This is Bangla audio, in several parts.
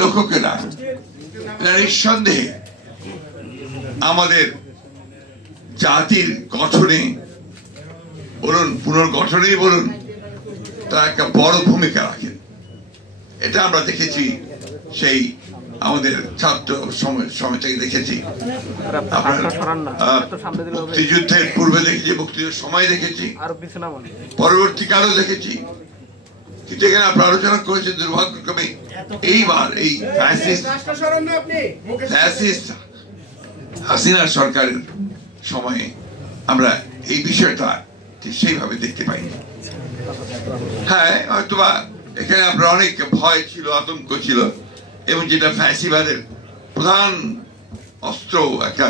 লেখকেরা নিঃসন্দেহে আমাদের জাতির গঠনে বলুন, পুনর্গঠনেই বলুন, তারা একটা বড় ভূমিকা রাখেন। এটা আমরা দেখেছি, সেই আমাদের ছাত্র সময় থেকে দেখেছি, মুক্তিযুদ্ধের পূর্বে দেখেছি, মুক্তিযুদ্ধের সময় দেখেছি, পরবর্তীকালেও দেখেছি। কিন্তু এখানে আপনারা আলোচনা করেছেন দুর্ভাগ্যক্রমে এইবার এই ফ্যাসিস্ট হাসিনা সরকারের সময়ে আমরা এই বিষয়টা ঠিক সেইভাবে দেখতে পাইনি। হ্যাঁ, হয়তোবা এখানে আপনার অনেক ভয় ছিল, আতঙ্ক ছিল, এবং যেটা ফ্যাসিবাদের প্রধান অস্ত্র, একটা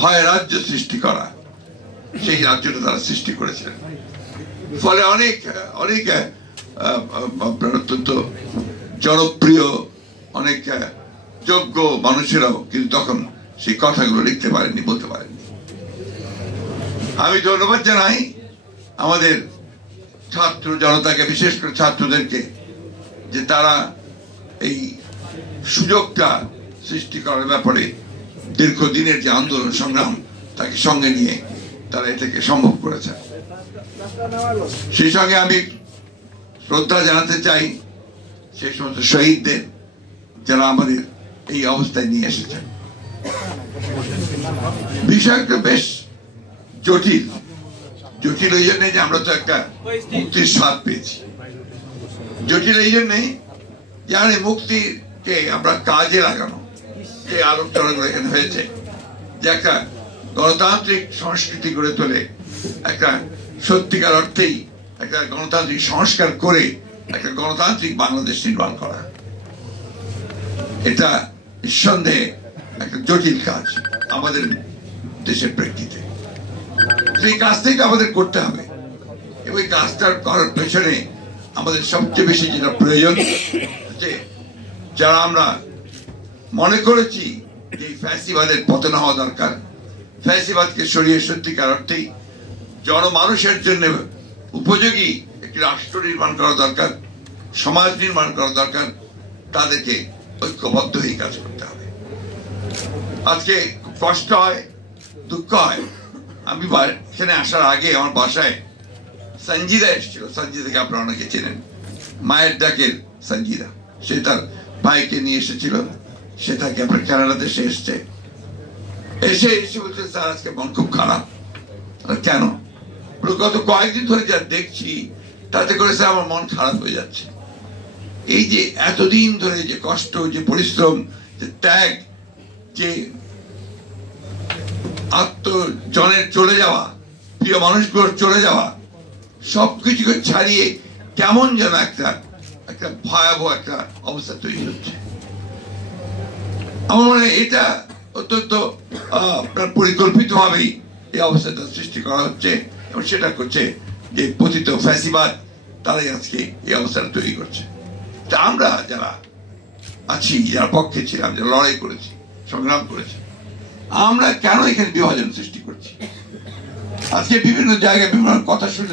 ভয় রাজ্য সৃষ্টি করা, সেই রাজ্যটা তারা সৃষ্টি করেছিলেন। ফলে অনেক অনেক আপনার অত্যন্ত জনপ্রিয়, অনেক যোগ্য মানুষেরাও কিন্তু তখন সেই কথাগুলো লিখতে পারেননি, বলতে পারেননি। আমি ধন্যবাদ জানাই আমাদের ছাত্র জনতাকে, বিশেষ করে ছাত্রদেরকে, যে তারা এই সুযোগটা সৃষ্টি করার ব্যাপারে দীর্ঘদিনের যে আন্দোলন সংগ্রাম তাকে সঙ্গে নিয়ে তারা এটাকে সম্ভব করেছে। সেই সঙ্গে আমি শ্রদ্ধা জানাতে চাই সেই সমস্ত শহীদদের, যারা আমাদের এই অবস্থায় নিয়ে এসেছেন। বিষয়টা বেশ জটিল। জটিল এই জন্যে যে আমরা তো একটা মুক্তির স্বাদ পেয়েছি। জটিল এই জন্যে যে মুক্তিকে আমরা কাজে লাগানো, যে আলোচনাগুলো এখানে হয়েছে, যে একটা গণতান্ত্রিক সংস্কৃতি গড়ে তোলে, একটা সত্যিকার অর্থেই একটা গণতান্ত্রিক সংস্কার করে একটা গণতান্ত্রিক বাংলাদেশ নির্মাণ করা, এটা নিঃসন্দেহে একটা জটিল কাজ আমাদের দেশের প্রেক্ষিতে। এই কাজটাই আমাদের করতে হবে, এবং এই কাজটার করার পেছনে আমাদের সবচেয়ে বেশি যেটা প্রয়োজন, যে যারা আমরা মনে করেছি যে ফ্যাসিবাদের পতন হওয়া দরকার, ফ্যাসিবাদকে সরিয়ে সত্যিকার অর্থেই জনমানুষের জন্য উপযোগী একটি রাষ্ট্র নির্মাণ করা দরকার, সমাজ নির্মাণ করা দরকার, তাদেরকে ঐক্যবদ্ধ হয়ে কাজ করতে হবে। আজকে খুব কষ্ট হয়, দুঃখ হয়। আমি এখানে আসার আগে আমার বাসায় সঞ্জিদা এসেছিল। সঞ্জিদাকে আপনারা অনেকে চেনেন, মায়ের ডাকের সঞ্জিদা। সে তার ভাইকে নিয়ে এসেছিল, সে তাকে আপনার কানাডা দেশে এসছে। এসে বলছে, স্যার আজকে মন খুব খারাপ। কেন? গত কয়েকদিন ধরে যা দেখছি তাতে করে স্যার আমার মন খারাপ হয়ে যাচ্ছে। এই যে এতদিন ধরে যে কষ্ট, যে পরিশ্রম, যে ত্যাগ, যে আত্মজনের চলে যাওয়া, প্রিয় মানুষগুলোর চলে যাওয়া, সবকিছুকে ছাড়িয়ে কেমন যেন একটা ভয়াবহ একটা অবস্থা তৈরি হচ্ছে। আমার মনে হয় এটা অত্যন্ত আপনার পরিকল্পিত ভাবেই এই অবস্থাটা সৃষ্টি করা হচ্ছে, এবং সেটা করছে যে পতিত ফ্যাসিবাদ, তারাই আজকে এই অবস্থাটা তৈরি করছে। তা আমরা যারা আছি, যারা পক্ষে ছিলাম, যারা লড়াই করেছি, সংগ্রাম করেছি, আমরা কেন এখানে বিভাজন সৃষ্টি করছি? আজকে বিভিন্ন জায়গায় বিভিন্ন কথা শুনে